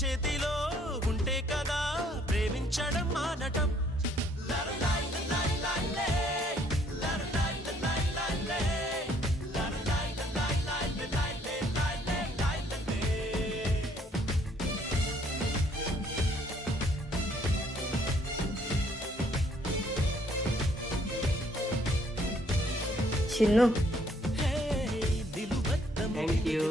చేతిలో ఉంటే కదా ప్రేమించడం మా మానటం చిన్ను థ్యాంక్ యూ